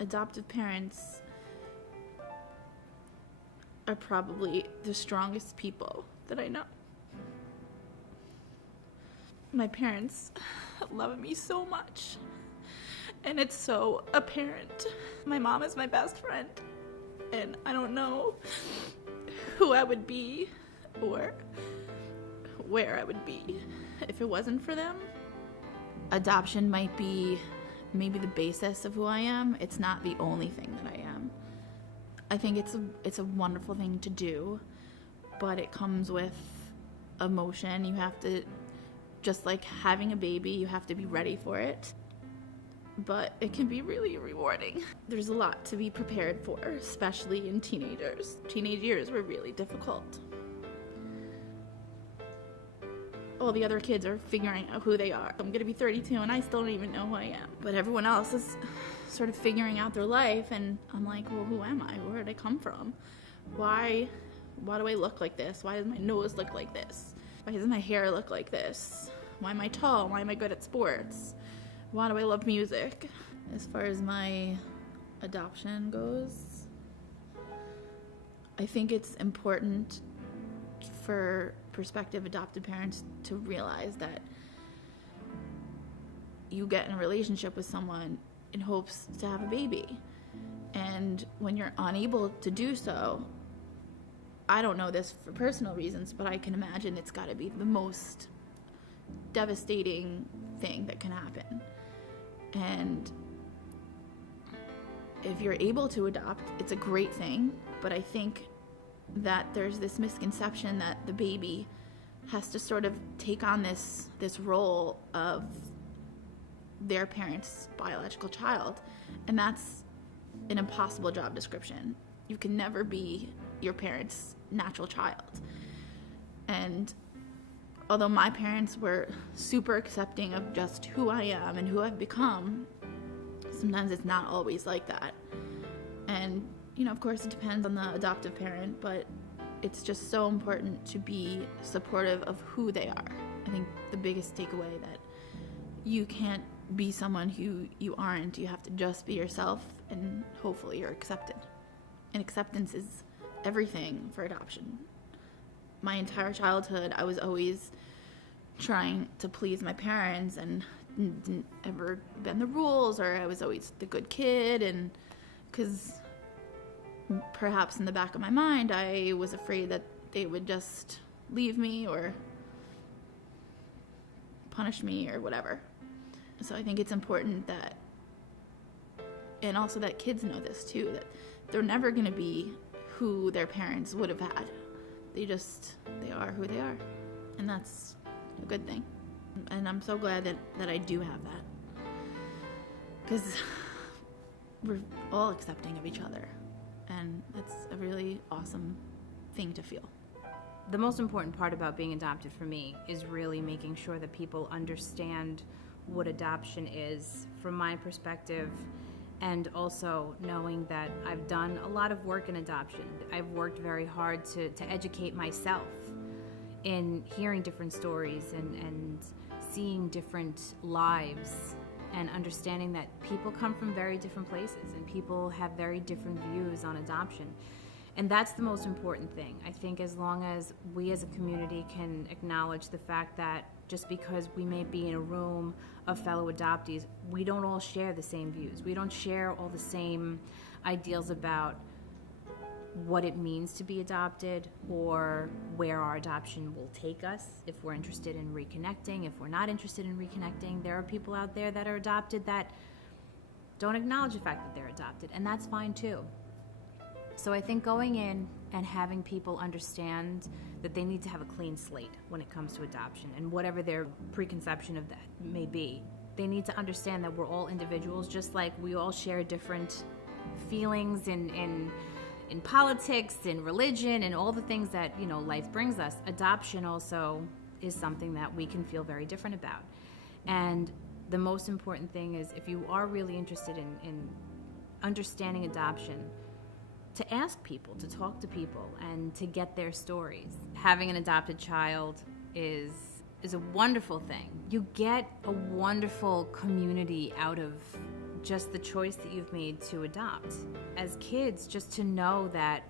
Adoptive parents are probably the strongest people that I know. My parents love me so much, and it's so apparent. My mom is my best friend, and I don't know who I would be or where I would be if it wasn't for them. Adoption might be maybe the basis of who I am. It's not the only thing that I am. I think it's a wonderful thing to do, but it comes with emotion. You have to, just like having a baby, you have to be ready for it. But it can be really rewarding. There's a lot to be prepared for, especially in teenagers. Teenage years were really difficult. All the other kids are figuring out who they are. I'm gonna be 32 and I still don't even know who I am. But everyone else is sort of figuring out their life, and I'm like, well, who am I? Where did I come from? Why do I look like this? Why does my nose look like this? Why does my hair look like this? Why am I tall? Why am I good at sports? Why do I love music? As far as my adoption goes, I think it's important for prospective adopted parents to realize that you get in a relationship with someone in hopes to have a baby. And when you're unable to do so, I don't know this for personal reasons, but I can imagine it's got to be the most devastating thing that can happen. And if you're able to adopt, it's a great thing, but I think that there's this misconception that the baby has to sort of take on this role of their parent's biological child, and that's an impossible job description. You can never be your parent's natural child. And although my parents were super accepting of just who I am and who I've become, sometimes it's not always like that. And of course it depends on the adoptive parent, but it's just so important to be supportive of who they are. I think the biggest takeaway that you can't be someone who you aren't. You have to just be yourself, and hopefully you're accepted. And acceptance is everything for adoption. My entire childhood, I was always trying to please my parents and didn't ever bend the rules, or I was always the good kid, and because perhaps in the back of my mind I was afraid that they would just leave me or punish me or whatever. So I think it's important that, and also that kids know this too, that they're never going to be who their parents would have had. They are who they are, and that's a good thing. And I'm so glad that I do have that, because we're all accepting of each other, and that's a really awesome thing to feel. The most important part about being adopted for me is really making sure that people understand what adoption is from my perspective, and also knowing that I've done a lot of work in adoption. I've worked very hard to educate myself in hearing different stories and seeing different lives, and understanding that people come from very different places and people have very different views on adoption. And that's the most important thing. I think as long as we as a community can acknowledge the fact that just because we may be in a room of fellow adoptees, we don't all share the same views. We don't share all the same ideals about what it means to be adopted or where our adoption will take us if we're interested in reconnecting, if we're not interested in reconnecting. There are people out there that are adopted that don't acknowledge the fact that they're adopted, and that's fine too. So I think going in and having people understand that they need to have a clean slate when it comes to adoption, and whatever their preconception of that may be, they need to understand that we're all individuals, just like we all share different feelings in politics, in religion, and all the things that life brings us. Adoption also is something that we can feel very different about. And the most important thing is, if you are really interested in understanding adoption, to ask people, to talk to people, and to get their stories. Having an adopted child is a wonderful thing. You get a wonderful community out of just the choice that you've made to adopt. As kids, just to know that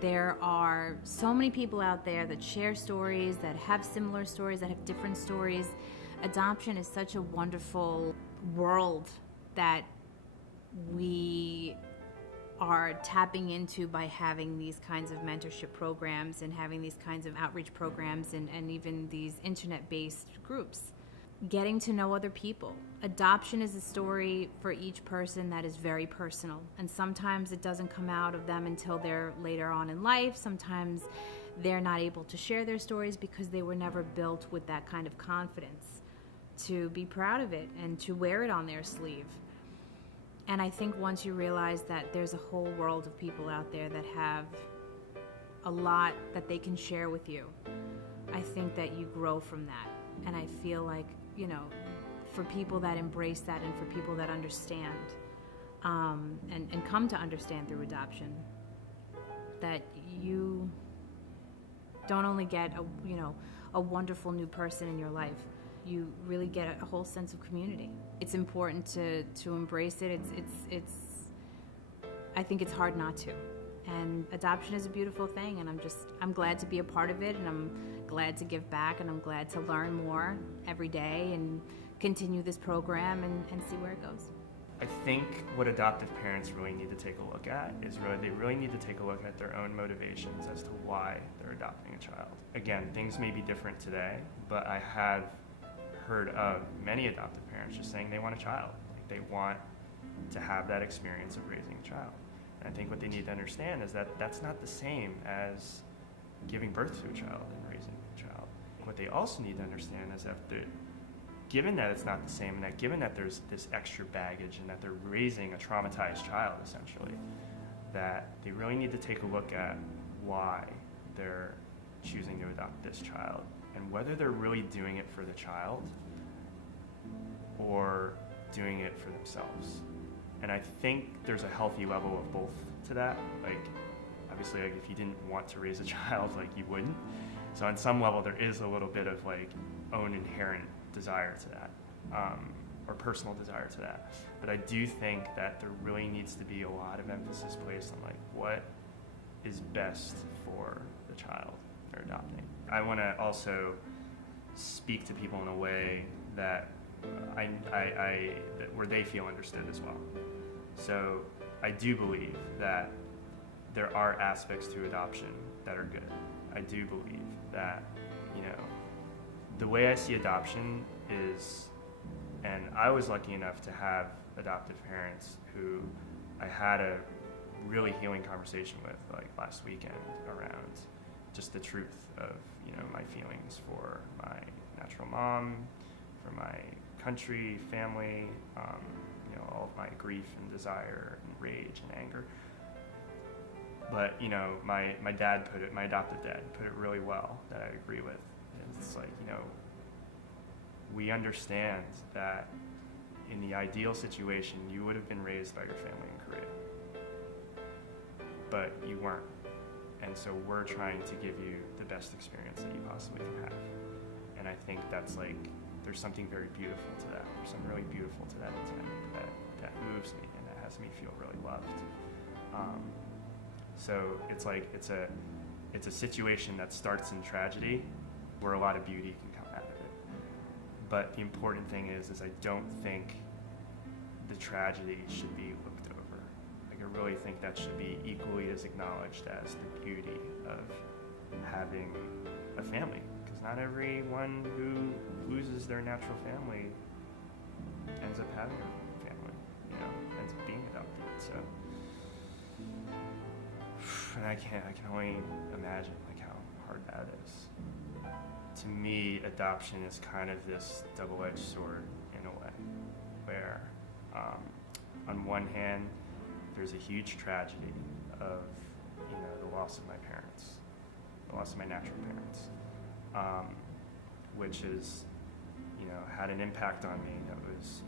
there are so many people out there that share stories, that have similar stories, that have different stories. Adoption is such a wonderful world that we are tapping into by having these kinds of mentorship programs and having these kinds of outreach programs and even these internet-based groups. Getting to know other people. Adoption is a story for each person that is very personal, and sometimes it doesn't come out of them until they're later on in life. Sometimes they're not able to share their stories because they were never built with that kind of confidence to be proud of it and to wear it on their sleeve. And I think once you realize that there's a whole world of people out there that have a lot that they can share with you, I think that you grow from that. And I feel like, for people that embrace that and for people that understand and come to understand through adoption, that you don't only get a wonderful new person in your life, you really get a whole sense of community. It's important to embrace it. I think it's hard not to. And adoption is a beautiful thing, and I'm glad to be a part of it, and I'm glad to give back, and I'm glad to learn more every day and continue this program and see where it goes. I think what adoptive parents really need to take a look at is they really need to take a look at their own motivations as to why they're adopting a child. Again, things may be different today, but I have heard of many adoptive parents just saying they want a child. Like, they want to have that experience of raising a child. And I think what they need to understand is that that's not the same as giving birth to a child and raising a child. What they also need to understand is that given that it's not the same, and that given that there's this extra baggage and that they're raising a traumatized child essentially, that they really need to take a look at why they're choosing to adopt this child and whether they're really doing it for the child or doing it for themselves. And I think there's a healthy level of both to that. Like, obviously, like, if you didn't want to raise a child, like, you wouldn't. So on some level, there is a little bit of like own inherent desire to that, or personal desire to that. But I do think that there really needs to be a lot of emphasis placed on like what is best for the child they're adopting. I want to also speak to people in a way that where they feel understood as well. So I do believe that there are aspects to adoption that are good. I do believe that, the way I see adoption is, and I was lucky enough to have adoptive parents who I had a really healing conversation with, like last weekend, around just the truth of, my feelings for my natural mom, for my country, family, all of my grief and desire and rage and anger. But, my dad my adoptive dad put it really well, that I agree with. It's like, we understand that in the ideal situation, you would have been raised by your family in Korea, but you weren't. And so we're trying to give you the best experience that you possibly can have. And I think that's like, there's something very beautiful to that. There's something really beautiful to that intent that moves me and that has me feel really loved. So it's like, it's a situation that starts in tragedy where a lot of beauty can come out of it. But the important thing is I don't think the tragedy should be looked over. Like, I really think that should be equally as acknowledged as the beauty of having a family. Because not everyone who loses their natural family ends up having a family, ends up being adopted. So, and I can only imagine like how hard that is. To me, adoption is kind of this double-edged sword in a way, where on one hand, there's a huge tragedy of the loss of my parents, the loss of my natural parents, which is had an impact on me that was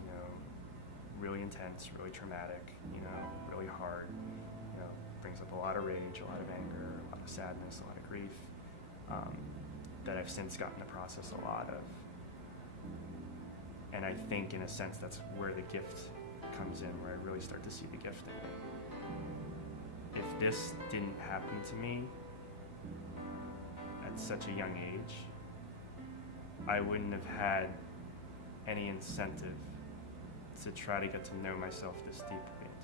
really intense, really traumatic, really hard. Brings up a lot of rage, a lot of anger, a lot of sadness, a lot of grief, that I've since gotten to process a lot of. And I think in a sense that's where the gift comes in where I really start to see the gift in it. If this didn't happen to me at such a young age, I wouldn't have had any incentive to try to get to know myself this deeply,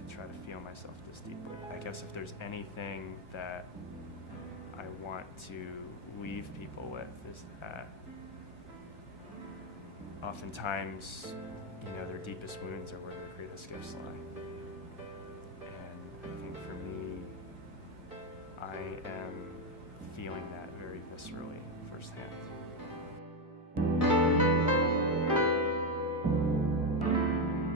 to try to feel myself this deeply. I guess if there's anything that I want to leave people with is that oftentimes, their deepest wounds are where their greatest gifts lie. And I think for me, I am feeling that very viscerally firsthand.